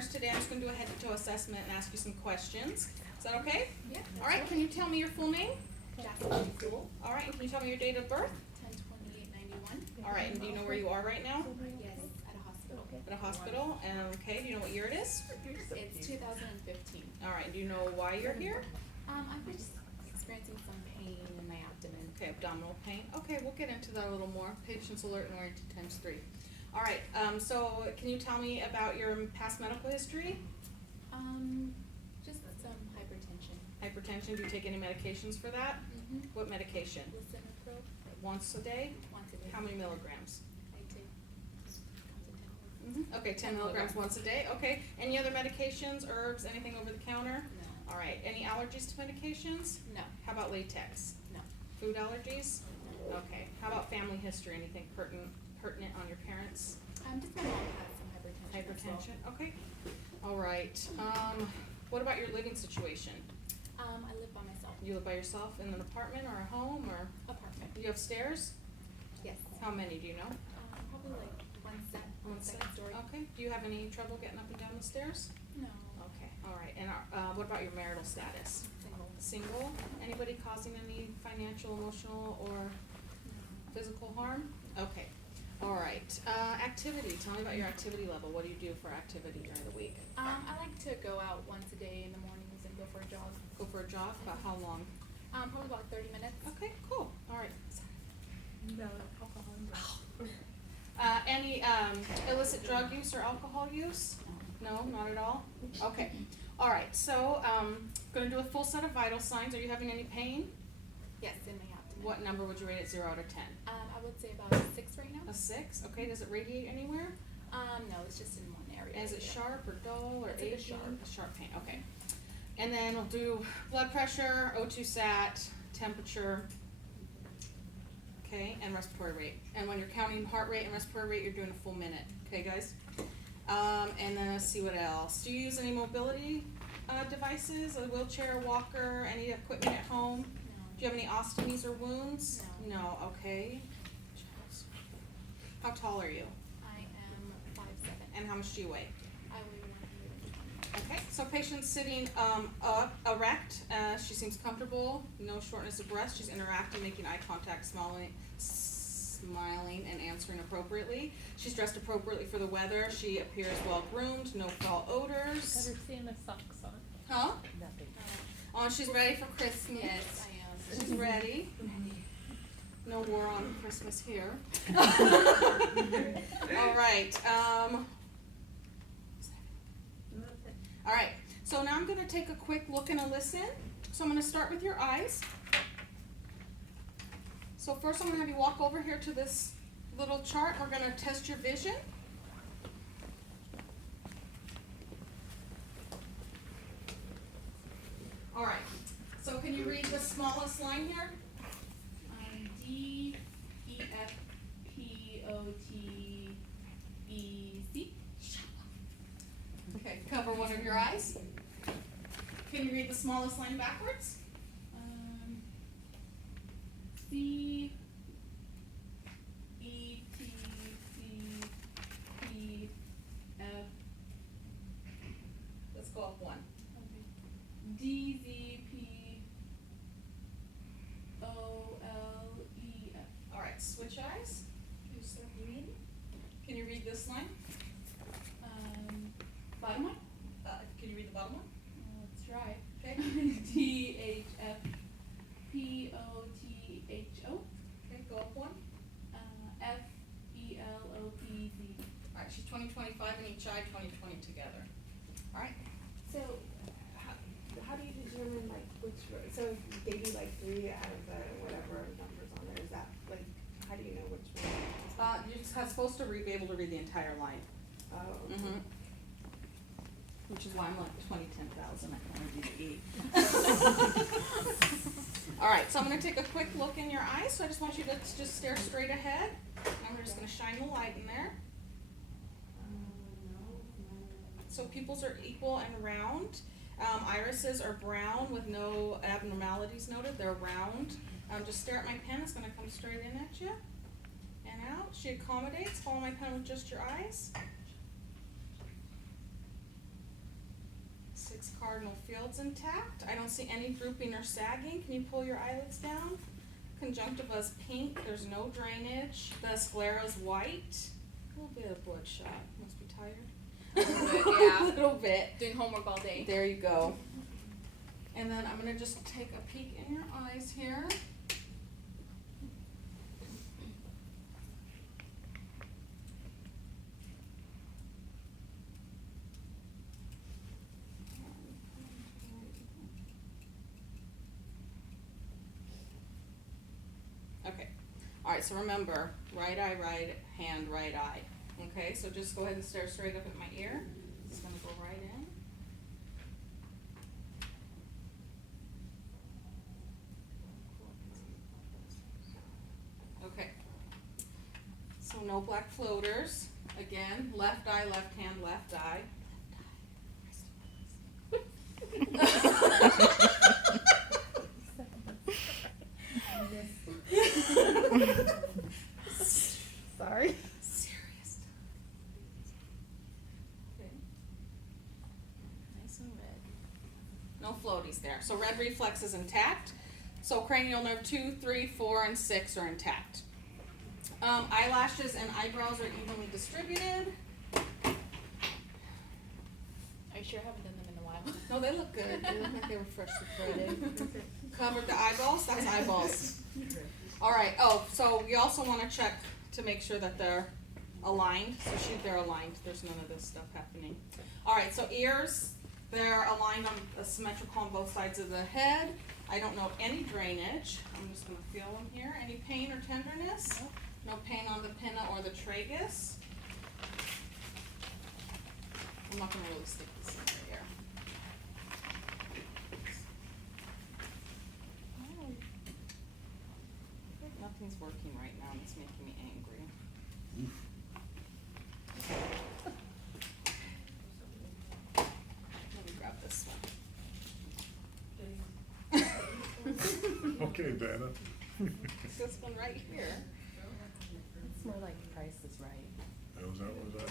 nurse today. I'm just going to do a head-to-toe assessment and ask you some questions. Is that okay? Yeah. All right, can you tell me your full name? Jasmine School, All right, and can you tell me your date of birth? 10/28/91. All right, and do you know where you are right now? Yes, at a hospital. At a hospital. Okay, do you know what year it is? It's 2015. All right, do you know why you're here? I'm just experiencing some pain in my abdomen. Okay, abdominal pain. Okay, we'll get into that a little more. Patient's alert and warranty ×3. All right, so can you tell me about your past medical history? Just some hypertension. Hypertension, do you take any medications for that? Mm-hmm. What medication? Lisinopril, Once a day? once a day. How many milligrams? I take comes to 10. Okay, 10 milligrams once a day. Okay, any other medications, herbs, anything over the counter? No. All right, any allergies to medications? No. How about latex? No. Food allergies? Okay, how about family history, anything pertinent on your parents? Just my mom has some hypertension. as well. Hypertension, okay. All right, what about your living situation? I live by myself. You live by yourself in an apartment or a home, or Apartment. do you have stairs? Yes. How many, do you know? Probably like one One second set? story. Okay, do you have any trouble getting up and down the stairs? No. Okay, all right, and what about your marital status? Single. Single? Anybody causing any financial, emotional, or physical harm? Okay, all right. Activity, tell me about your activity level. What do you do for activity during the week? I like to go out once a day in the mornings and go for a jog. Go for a jog, about how long? Probably about 30 minutes. Okay, cool, all right. No alcohol involved. Any illicit drug use or alcohol use? No, not at all? Okay, all right, so gonna do a full set of vital signs. Are you having any pain? Yes, in my abdomen. What number would you rate it 0 out of 10? I would say about a 6 right now. A 6, okay, does it radiate anywhere? No, it's just in one area. Is it yeah. sharp or dull or It's a bit aging? sharp. A sharp pain, okay. And then we'll do blood pressure, O2 sat, temperature, okay, and respiratory rate. And when you're counting heart rate and respiratory rate, you're doing a full minute, okay guys? And then let's see what else. Do you use any mobility devices, a wheelchair, walker, any equipment at home? Do you have any ostomies or wounds? No. No, okay. How tall are you? I am 5'7". And how much do you weigh? I weigh 120. Okay, so patient's sitting up, erect. She seems comfortable, no shortness of breath. She's interacting, making eye contact, smiling, and answering appropriately. She's dressed appropriately for the weather. She appears well groomed, no foul odors. Have you seen the socks on? Huh? Nothing. Oh, she's ready for Christmas. Yes, I am. She's ready. No war on Christmas here. All right. All right. So now I'm going to take a quick look and a listen. So I'm going to start with your eyes. So first I'm going to have you walk over here to this little chart. We're going to test your vision. All right. So can you read the smallest line here? D, E, F, P, O, T, E, C. Okay. Cover one of your eyes. Can you read the smallest line backwards? C, E, T, C, P, F. Let's go up one. Okay. D, Z, P, O, L, E, F. All right. Switch eyes. Can you start reading? Can you read this line? Bottom one? Can you read the bottom one? Let's try. Okay. T, H, F, P, O, T, H, O. Okay. Go up one. F, E, L, O, P, Z. All right. She's 20/25 in each eye, 20/20 together. All right. So, how do you determine like which, so if they do like 3 out of the whatever numbers on there, is that like, how do you know which one? You're just supposed to be able to read the entire line. Oh, Mm-hmm. Which is why I'm like 20/10,000. I can only do 8. All right. So I'm going to take a quick look in your eyes. So I just want you to just stare straight ahead. And we're just going to shine the light in there. So pupils are equal and round. Irises are brown with no abnormalities noted. They're round. Just stare at my pen. It's going to come straight in at you and out. She accommodates. Follow my pen with just your eyes. 6 cardinal fields intact. I don't see any drooping or sagging. Can you pull your eyelids down? Conjunctiva is pink, there's no drainage. The sclera is white. A little bit of bloodshot. Must be tired. A little bit, yeah. A little bit. Doing homework all day. There you go. And then I'm gonna just take a peek in your eyes here. Okay. Alright, so remember, right eye, right hand, right eye. Okay, so just go ahead and stare straight up at my ear. It's gonna go right in. Okay. So no black floaters. Again, left eye, left hand, left eye. Sorry. Serious. Okay. Nice and red. No floaties there. So red reflex is intact. So cranial nerve 2, 3, 4, and 6 are intact. Eyelashes and eyebrows are evenly distributed. Are you sure I haven't done them in a while? No, they look good. They look like they were freshly threaded. Covered the eyeballs. That's eyeballs. All right. Oh, so you also want to check to make sure that they're aligned. So they're aligned. There's none of this stuff happening. All right. So ears, they're aligned on symmetrical on both sides of the head. I don't know any drainage. I'm just going to feel them here. Any pain or tenderness? No pain on the pinna or the tragus. I'm not going to really stick this in right here. Nothing's working right now, and it's making me angry. Let me grab this one. Okay, Dana. This one right here. It's more like Price is Right. Was that?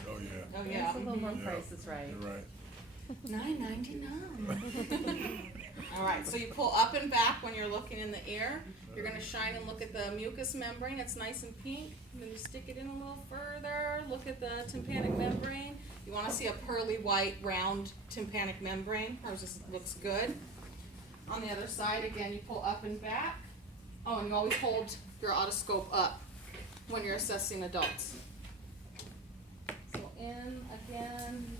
Oh, yeah. Oh, yeah. It's a little more Yeah, Price is Right. You're right. $9.99. All right, so you pull up and back when you're looking in the ear. You're gonna shine and look at the mucous membrane. It's nice and pink. And then you stick it in a little further. Look at the tympanic membrane. You want to see a pearly white round tympanic membrane. Hers just looks good. On the other side, again, you pull up and back. Oh, and you always hold your otoscope up when you're assessing adults. So in again.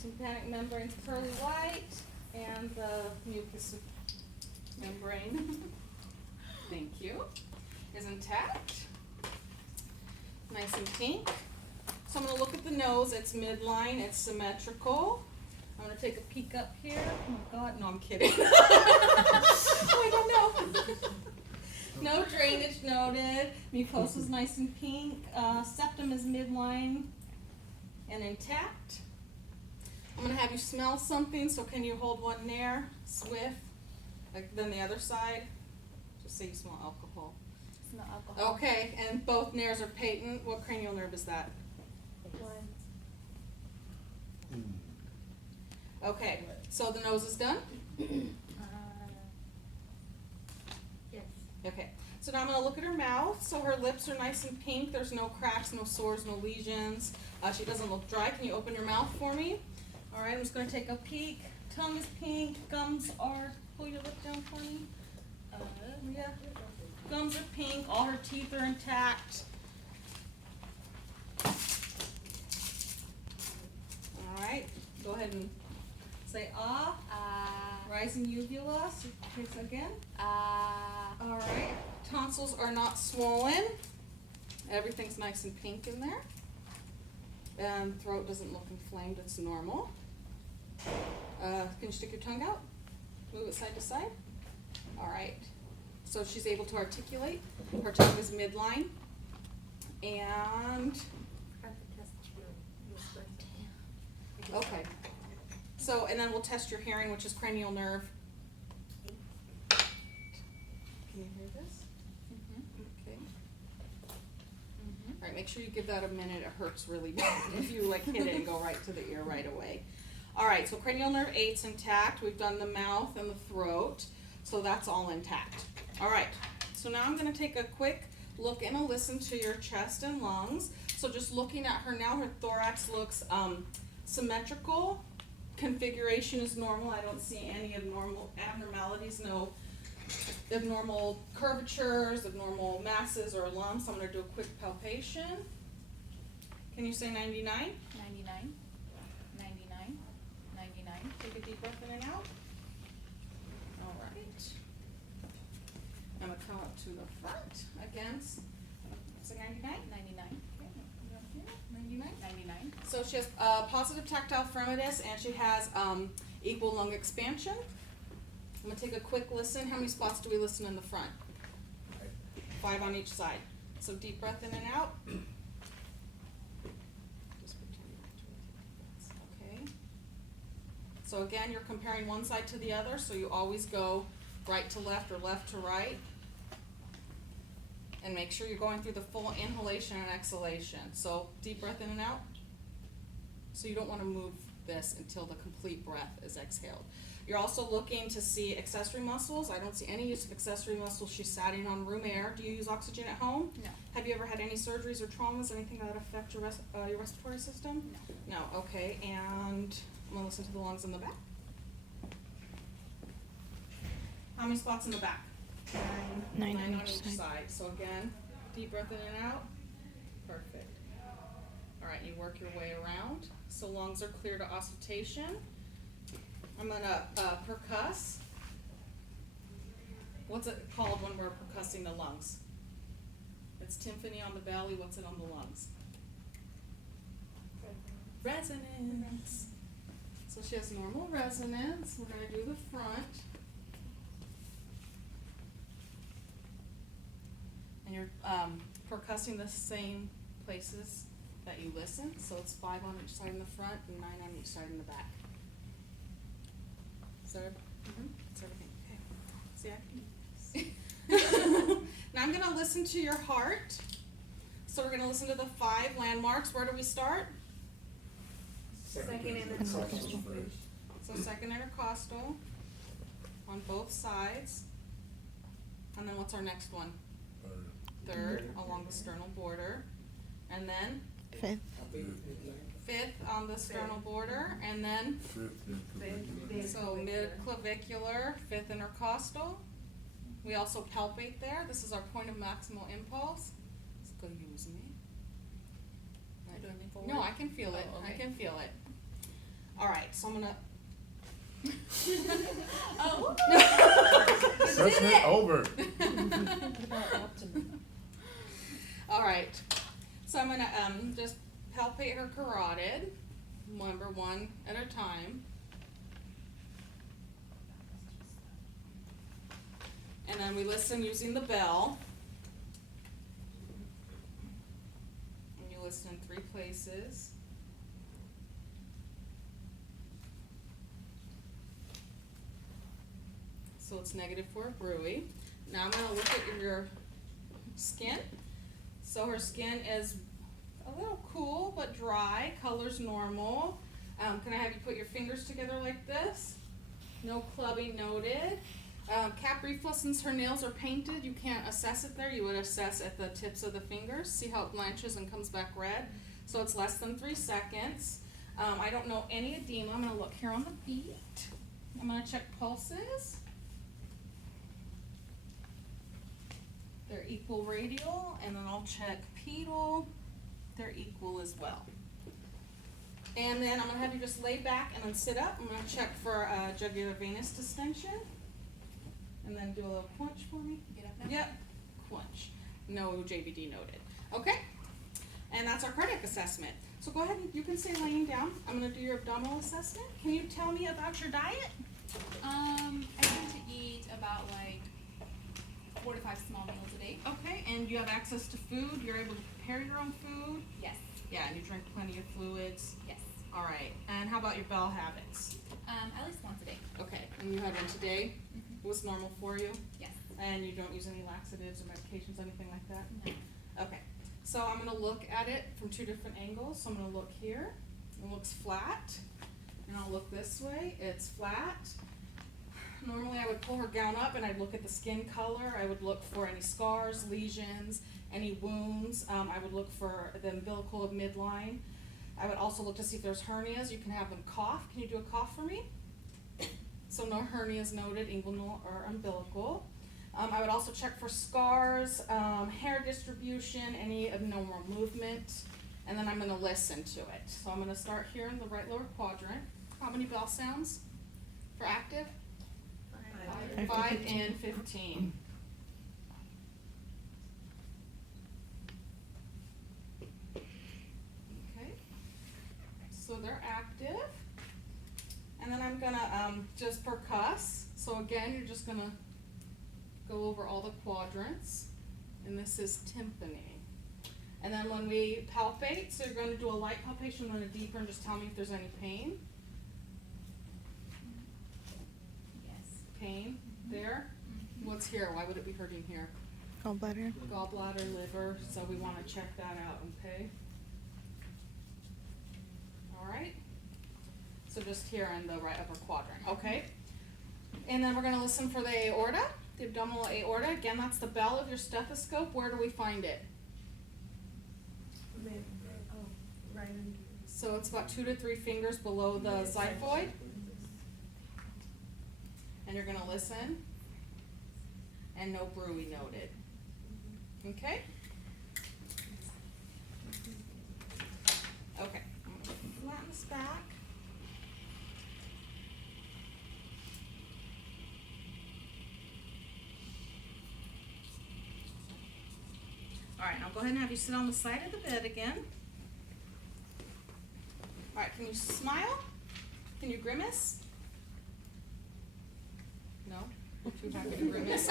Tympanic membrane's pearly white, and the mucous membrane, thank you, is intact. Nice and pink. So I'm going to look at the nose. It's midline. It's symmetrical. I'm going to take a peek up here. Oh my God, no, I'm kidding. Oh, I don't know. No drainage noted. Mucosa's nice and pink. Septum is midline and intact. I'm going to have you smell something, so can you hold one nair, swift, like then the other side? Just say you smell alcohol. Smell alcohol. Okay, and both nairs are patent. What cranial nerve is that? Okay, so the nose is done? Yes. Okay, so now I'm going to look at her mouth. So her lips are nice and pink. There's no cracks, no sores, no lesions. She doesn't look dry. Can you open your mouth for me? All right, I'm just going to take a peek. Tongue is pink. Gums are, pull your lip down for me. Yeah. Gums are pink. All her teeth are intact. All right, go ahead and say ah. Rising uvula, so kiss again. All right, tonsils are not swollen. Everything's nice and pink in there. And throat doesn't look inflamed, it's normal. Can you stick your tongue out? Move it side to side. All right. So she's able to articulate. Her tongue is midline. And, okay. So, and then we'll test your hearing, which is cranial nerve. Can you hear this? Okay. All right, make sure you give that a minute. It hurts really bad if you like hit it and go right to the ear right away. Alright, so cranial nerve 8's intact. We've done the mouth and the throat. So that's all intact. Alright, so now I'm going to take a quick look and a listen to your chest and lungs. So just looking at her now, her thorax looks symmetrical. Configuration is normal. I don't see any abnormalities, no abnormal curvatures, abnormal masses or lumps. I'm going to do a quick palpation. Can you say 99? 99, 99, 99. Take a deep breath in and out. All right. I'm going to come up to the front against, say 99? 99, 99. 99. So she has positive tactile fremitus and she has equal lung expansion. I'm going to take a quick listen. How many spots do we listen in the front? 5 on each side. So deep breath in and out. Just pretend you're taking breaths. Okay. So again, you're comparing one side to the other, so you always go right to left or left to right. And make sure you're going through the full inhalation and exhalation. So deep breath in and out. So you don't want to move this until the complete breath is exhaled. You're also looking to see accessory muscles. I don't see any use of accessory muscles. She's sat in on room air. Do you use oxygen at home? No. Have you ever had any surgeries or traumas, anything that affect your respiratory system? No. No, okay, and I'm gonna listen to the lungs in the back. How many spots in the back? 9 Nine on on each each side. side. So again, deep breath in and out. Perfect. All right, you work your way around. So lungs are clear to auscultation. I'm gonna percuss. What's it called when we're percussing the lungs? It's tympany on the belly. What's it on the lungs? Resonance. So she has normal resonance. We're gonna do the front. And you're percussing the same places that you listen. So it's 5 on each side in the front and 9 on each side in the back. Is that That's everything. Okay. See, now I'm gonna listen to your heart. So we're gonna listen to the 5 landmarks. Where do we start? Second intercostal. So second intercostal on both sides. And then what's our next one? Third along the sternal border. And then 5th. 5th on the sternal border. And then so mid-clavicular, 5th intercostal. We also palpate there. This is our point of maximal impulse. It's good use me. Do I lean forward? No, I can feel it. Oh, okay. I can feel it. All right, so I'm gonna. Oh. Assessment over. All right, so I'm gonna just palpate her carotid, number 1 at a time. And then we listen using the bell. And you listen in 3 places. So it's negative for Brewy. Now I'm gonna look at your skin. So her skin is a little cool but dry, color's normal. Can I have you put your fingers together like this? No clubbing noted. Cap reflux, since her nails are painted, you can't assess it there. You would assess at the tips of the fingers. See how it blanches and comes back red? So it's less than 3 seconds. I don't know any edema. I'm gonna look here on the beat. I'm gonna check pulses. They're equal radial, and then I'll check pedal. They're equal as well. And then I'm gonna have you just lay back and then sit up. I'm gonna check for jugular venous distension. And then do a little quench for me. Get up now? Yep, quench. No JVD noted. Okay, and that's our cardiac assessment. So go ahead and you can stay laying down. I'm gonna do your abdominal assessment. Can you tell me about your diet? I tend to eat about like 4 to 5 small meals a day. Okay, and you have access to food. You're able to prepare your own food. Yes. Yeah, and you drink plenty of fluids. Yes. All right, and how about your bowel habits? At least once a day. Okay, and you had one today. Mhm. Was normal for you? Yes. And you don't use any laxatives or medications, anything like that? No. Okay, so I'm gonna look at it from 2 different angles. So I'm gonna look here. It looks flat. and I'll look this way, it's flat. Normally I would pull her gown up and I'd look at the skin color, I would look for any scars, lesions, any wounds, I would look for the umbilical of midline. I would also look to see if there's hernias. You can have them cough. Can you do a cough for me? So no hernias noted, inguinal or umbilical. I would also check for scars, hair distribution, any abnormal movement, and then I'm gonna listen to it. So I'm gonna start here in the right lower quadrant. How many bell sounds for active? 5 and 15. Okay, so they're active. And then I'm gonna just percuss. So again, you're just gonna go over all the quadrants. And this is tympani. And then when we palpate, so you're gonna do a light palpation, then a deeper, and just tell me if there's any pain. Yes. Pain there. What's here? Why would it be hurting here? Gallbladder. Gallbladder, liver, so we wanna check that out, okay? Alright, so just here in the right upper quadrant, okay? And then we're gonna listen for the aorta, the abdominal aorta. Again, that's the bell of your stethoscope. Where do we find it? Right in. So it's about 2 to 3 fingers below the xiphoid. And you're gonna listen. And no bruit noted. Okay? Okay, I'm gonna flatten this back. Alright, now go ahead and have you sit on the side of the bed again. Alright, can you smile? Can you grimace? No? Too happy to grimace.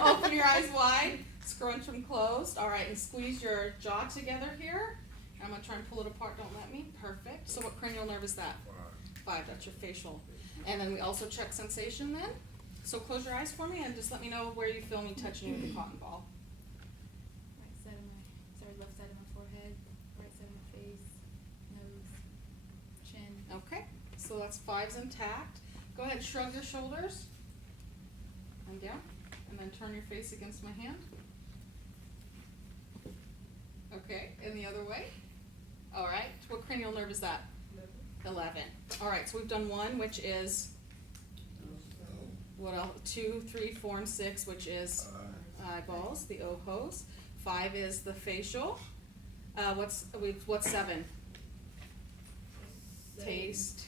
Open your eyes wide, scrunch them closed. Alright, and squeeze your jaw together here. I'm gonna try and pull it apart, don't let me. Perfect. So what cranial nerve is that? 5, that's your facial. And then we also check sensation then. So close your eyes for me and just let me know where you feel me touching you with the cotton ball. Left side of my forehead, right side of my face, nose, chin. Okay, so that's 5's intact. Go ahead, shrug your shoulders. And down. And then turn your face against my hand. Okay, and the other way. Alright, what cranial nerve is that? 11. Alright, so we've done 1, which is, what else? 2, 3, 4, and 6, which is eyeballs, the ojos. 5 is the facial. What's 7? Taste,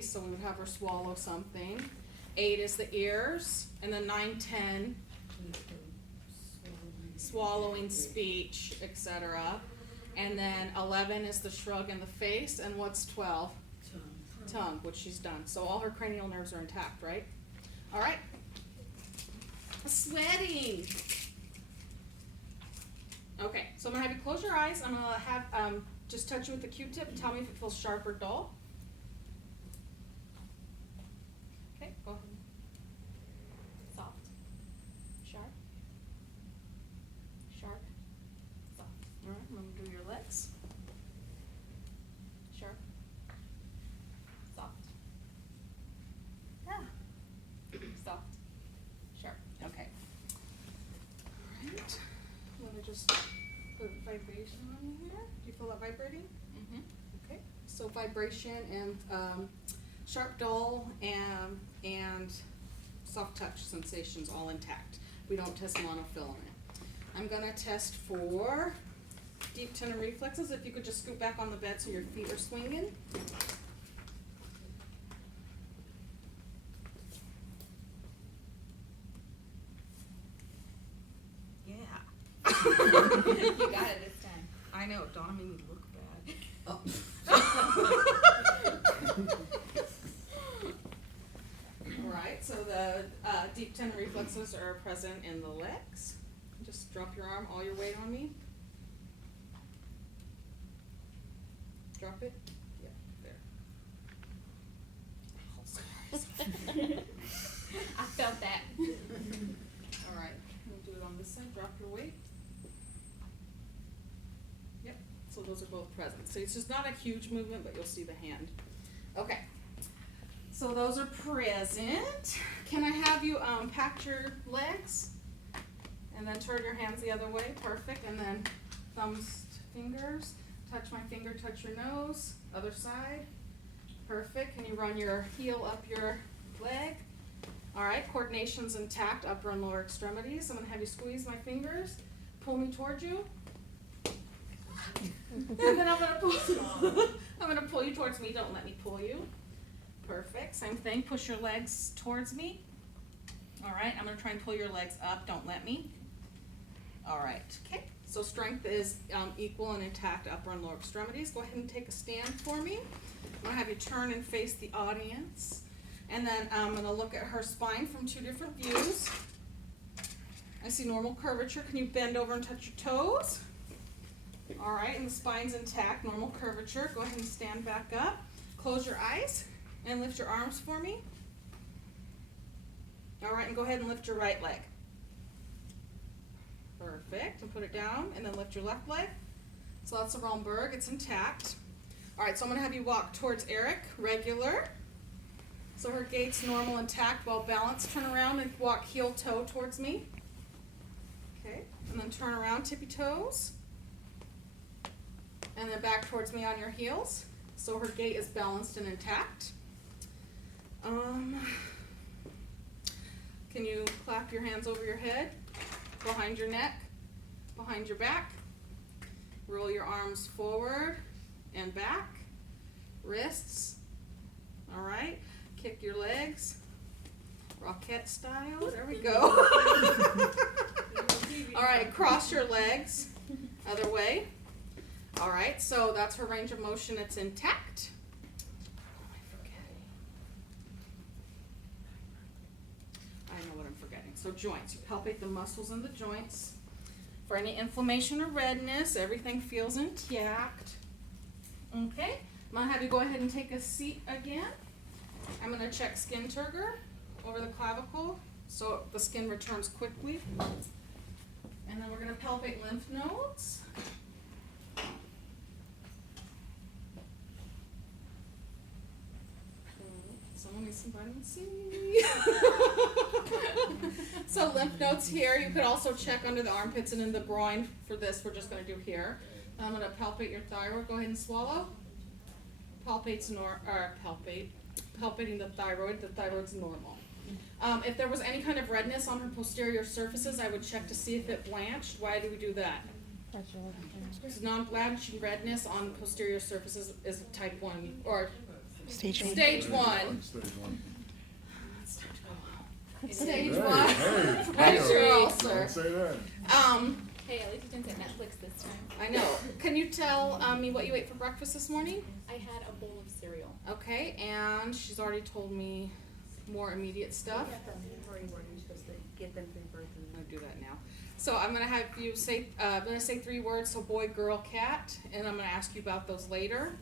so we would have her swallow something. 8 is the ears, and then 9, 10, swallowing, speech, etc. And then 11 is the shrug in the face, and what's 12? Tongue, which she's done. So all her cranial nerves are intact, right? All right. Sweating. Okay, so I'm gonna have you close your eyes. I'm gonna have just touch you with the Q-tip and tell me if it feels sharp or dull. Okay, go ahead. Soft. Sharp. Sharp. Soft. All right, I'm gonna do your legs. Sharp. Soft. Yeah. Soft. Sharp. Okay. All right. I'm gonna just put vibration on you here. Do you feel that vibrating? Mm-hmm. Okay. So vibration and sharp, dull, and soft touch sensations all intact. We don't test monofilament. I'm gonna test for deep tendon reflexes. If you could just scoot back on the bed so your feet are swinging. Yeah. You got it this time. I know, Donna made me look bad. Alright, so the deep tendon reflexes are present in the legs. Just drop your arm, all your weight on me. Drop it. Yeah, there. Oh, sorry. I felt that. Alright, we'll do it on this side. Drop your weight. Yep, so those are both present. So it's just not a huge movement, but you'll see the hand. Okay. So those are present. Can I have you pack your legs? And then turn your hands the other way. Perfect. And then thumbs to fingers. Touch my finger, touch your nose. Other side. Perfect. Can you run your heel up your leg? All right. Coordination's intact, upper and lower extremities. I'm going to have you squeeze my fingers. Pull me towards you. And then I'm gonna pull you towards me. Don't let me pull you. Perfect. Same thing. Push your legs towards me. All right. I'm gonna try and pull your legs up. Don't let me. All right. Okay. So strength is equal and intact, upper and lower extremities. Go ahead and take a stand for me. I'm gonna have you turn and face the audience, and then I'm gonna look at her spine from 2 different views. I see normal curvature. Can you bend over and touch your toes? All right, and the spine's intact, normal curvature. Go ahead and stand back up. Close your eyes and lift your arms for me. All right, and go ahead and lift your right leg. Perfect, and put it down, and then lift your left leg. So that's the Romberg, it's intact. All right, so I'm gonna have you walk towards Eric, regular. So her gait's normal, intact, well balanced. Turn around and walk heel toe towards me. Okay, and then turn around, tippy toes. And then back towards me on your heels. So her gait is balanced and intact. Can you clap your hands over your head, behind your neck, behind your back? Roll your arms forward and back. Wrists. All right. Kick your legs. Rockette style. There we go. All right. Cross your legs. Other way. All right, so that's her range of motion. It's intact. What am I forgetting? I know what I'm forgetting. So joints. You palpate the muscles in the joints. For any inflammation or redness, everything feels intact. Okay, I'm going to have you go ahead and take a seat again. I'm going to check skin turgor over the clavicle so the skin returns quickly. And then we're going to palpate lymph nodes. Someone needs some vitamin C. So lymph nodes here. You could also check under the armpits and in the groin. For this, we're just going to do here. I'm going to palpate your thyroid. Go ahead and swallow. Palpating the thyroid. The thyroid's normal. If there was any kind of redness on her posterior surfaces, I would check to see if it blanched. Why do we do that? Because non-blanching redness on posterior surfaces is type 1 or Stage 1. Stage one. Stage Hey, 1. hey, Pressure Leo, ulcer. don't say that. Hey, at least you didn't say Netflix this time. I know. Can you tell me what you ate for breakfast this morning? I had a bowl of cereal. Okay, and she's already told me more immediate stuff. You're supposed to get them through birth. I'll do that now. So I'm gonna have you say, I'm gonna say 3 words, so boy, girl, cat, and I'm gonna ask you about those later.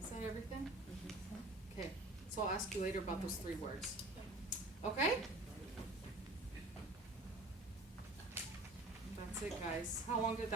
Is that everything? Okay, so I'll ask you later about those 3 words. Okay? That's it, guys. How long did that